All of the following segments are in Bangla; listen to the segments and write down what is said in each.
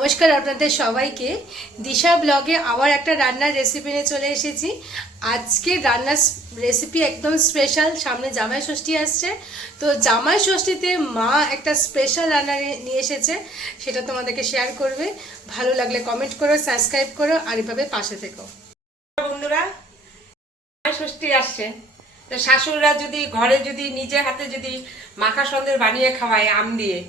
নমস্কার আপনাদের সবাইকে। দিশা ব্লগে আবার একটা রান্নার রেসিপি নিয়ে চলে এসেছি। আজকে রান্নার রেসিপি একদম স্পেশাল সামনে জামাই ষষ্ঠী আসছে। তো জামাই ষষ্ঠীতে মা একটা স্পেশাল রান্না নিয়ে- এসেছে, সেটা তোমাদেরকে শেয়ার করবে। ভালো লাগলে কমেন্ট করো সাবস্ক্রাইব করো, আর এভাবে পাশে থেকো। বন্ধুরা, জামাই ষষ্ঠী আসছে। তো শাশুড়রা যদি ঘরে যদি নিজে হাতে যদি মাখা সন্দেশ বানিয়ে খাওয়ায় আম দিয়ে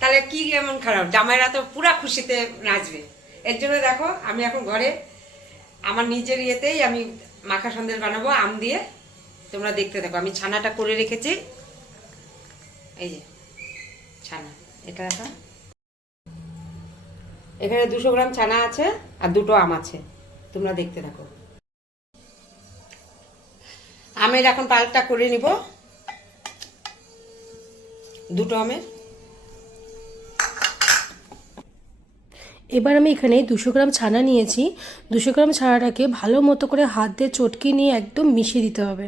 তাহলে কি এমন খারাপ? জামাইরা তো পুরা খুশিতে নাচবে। এর জন্য দেখো, আমি এখন ঘরে, আমার নিজের ইয়েতেই আমি মাখা সন্দেশ বানাবো, আম দিয়ে। তোমরা দেখতে থাকো। আমি ছানাটা করে রেখেছি। এই যে, ছানা। এটা দেখো এখানে দুশো গ্রাম ছানা আছে আর দুটো আম আছে। তোমরা দেখতে থাকো। আমের এখন পালটা করে নিব। দুটো আমের। এবার আমি এখানে দুশো গ্রাম ছানা নিয়েছি। দুশো গ্রাম ছানাটাকে ভালো মতো করে হাত দিয়ে চটকি নিয়ে একদম মিশিয়ে দিতে হবে।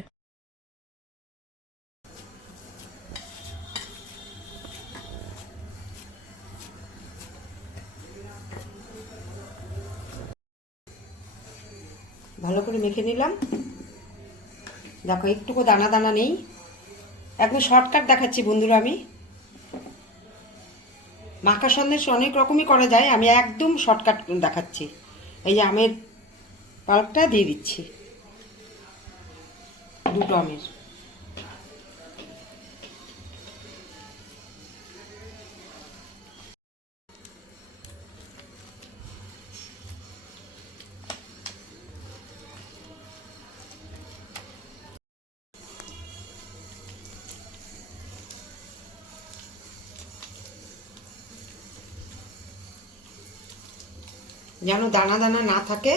ভালো করে মেখে নিলাম। দেখো, একটুকু দানা দানা নেই। একদম শর্টকাট দেখাচ্ছি বন্ধুরা আমি। মাখা সন্দেশ অনেক রকমই করা যায়, আমি একদম শর্টকাট দেখাচ্ছি। এই আমের পাল্পটা দিয়ে দিচ্ছি। দুটো আমের। যেন দানা দানা না থাকে।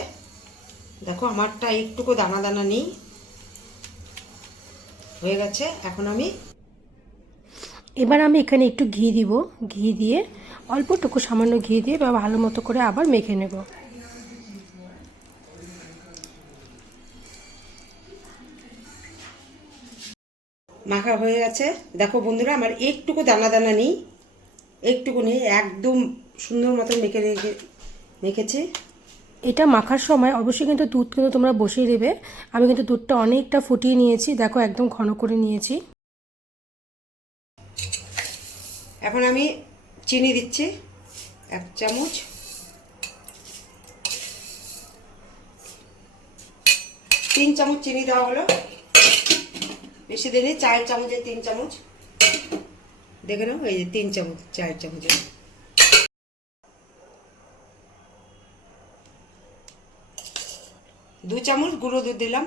দেখো আমারটা একটুকু দানা দানা নেই। হয়ে গেছে এখন আমি এবার আমি এখানে একটু ঘি দিব। ঘি দিয়ে অল্পটুকু সামান্য ঘি দিয়ে বা ভালো মতো করে আবার মেখে নেব। মাখা হয়ে গেছে। দেখো বন্ধুরা আমার একটুকু দানা দানা নেই। একটুকু নেই একদম সুন্দর মতো মেখে রেখে মেখেছি এটা মাখার সময় অবশ্যই কিন্তু দুধ কিন্তু তোমরা বসিয়ে দেবে। আমি কিন্তু দুধটা অনেকটা ফুটিয়ে নিয়েছি। দেখো একদম ঘন করে নিয়েছি। এখন আমি চিনি দিচ্ছি এক চামচ। তিন চামচ চিনি দেওয়া হলো। বেশি দিনে চার চামচের তিন চামচ। দেখে নাও এই যে তিন চামচ চার চামচের দু চামচ গুঁড়ো দুধ দিলাম।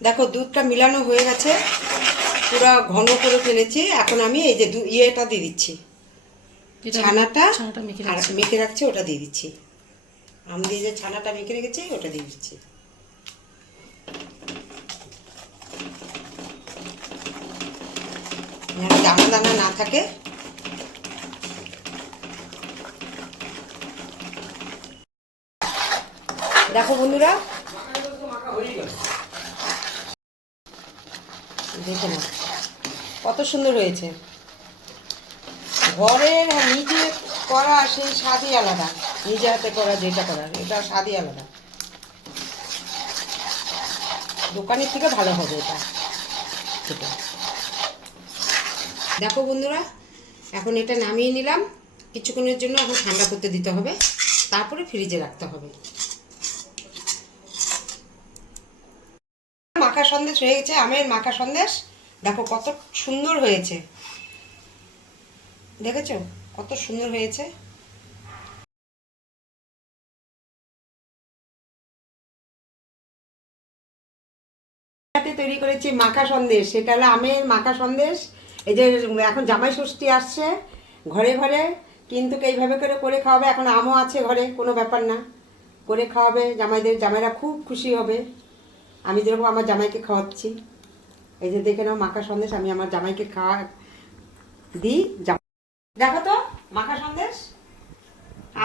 দেখো দুধটা মিলানো হয়ে গেছে। পুরো ঘন করে ফেলেছি। এখন আমি এই যে ইয়েটা দিয়ে দিচ্ছি। ছানাটা মেখে রাখছি ওটা দিয়ে দিচ্ছি। আম দিয়ে যে ছানাটা মেখে রেখেছি, ওটা দিয়ে দিচ্ছি। যেন দানা দানা না থাকে। দেখো বন্ধুরা, দেখে না কত সুন্দর হয়েছে। ঘরের নিজে করা সেই স্বাদই আলাদা। নিজে হাতে করা যেটা করার এটা স্বাদই আলাদা। দোকানের থেকে ভালো হবে এটা এটা। দেখো বন্ধুরা, এখন এটা নামিয়ে নিলাম। কিছুক্ষণের জন্য এখন ঠান্ডা করতে দিতে হবে। তারপরে ফ্রিজে রাখতে হবে। মাখা সন্দেশ হয়ে গেছে, আমের মাখা সন্দেশ। দেখো কত সুন্দর হয়েছে। দেখেছ? কত সুন্দর হয়েছে। তৈরি করেছি মাখা সন্দেশ। সেটা হলো আমের মাখা সন্দেশ। এই যে এখন জামাই ষষ্ঠী আসছে ঘরে ঘরে, কিন্তু এইভাবে করে করে খাওয়াবে? এখন আমও আছে ঘরে, কোনো ব্যাপার না। করে খাওয়াবে, জামাইদের, জামাইরা খুব খুশি হবে। আমি যেরকম আমার জামাইকে খাওয়াচ্ছি। এই যে দেখে নাও মাখা সন্দেশ, আমি আমার জামাইকে খাওয়া দিই। দেখো তো, মাখা সন্দেশ।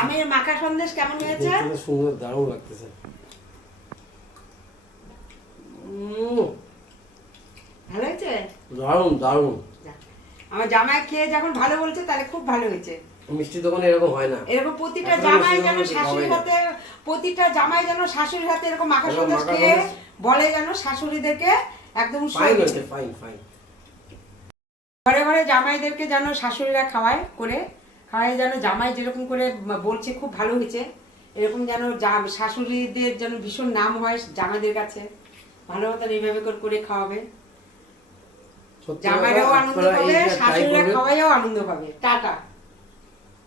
আমের মাখা সন্দেশ কেমন হয়েছে? সুন্দর, দারুণ লাগতেছে উম, ভালো হয়েছে দারুণ দারুণ। আমার জামাই খেয়ে যখন ভালো বলছে তাহলে খুব ভালো হয়েছে। মিষ্টি দোকানে এরকম হয় না। এরকম প্রতিটা জামাই যেন শাশুড়ির হাতে প্রতিটা জামাই যেন শাশুড়ির হাতে এরকম মাখা সন্দেশ খেয়ে বলে যেন শাশুড়িদেরকে একদম ফাইন হয়েছে ফাইন ফাইন ঘরে ঘরে জামাইদেরকে যেন শাশুড়িরা খাওয়ায় করে খাওয়ায় যেন জামাই যেরকম করে বলছে খুব ভালো হয়েছে। এরকম যেন শাশুড়িদের যেন ভীষণ নাম হয় জামাইদের কাছে। ভালো মতন এইভাবে করে খাওয়াবে। জামাইরাও আনন্দ পাবে শাশুড়িরা খাওয়াইও আনন্দ পাবে। টাটা।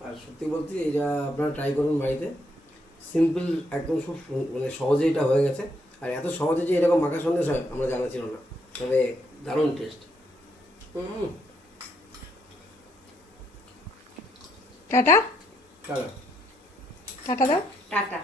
আর সত্যি বলতে এটা আপনারা ট্রাই করুন বাড়িতে। সিম্পল একদম খুব মানে সহজে এটা হয়ে গেছে। আর এত সহজে যে এরকম মাখা সন্দেশ হয় আমরা জানা ছিল না। তবে দারুণ টেস্ট হুম। টাটা? টাটা। টাটা দাও। টাটা।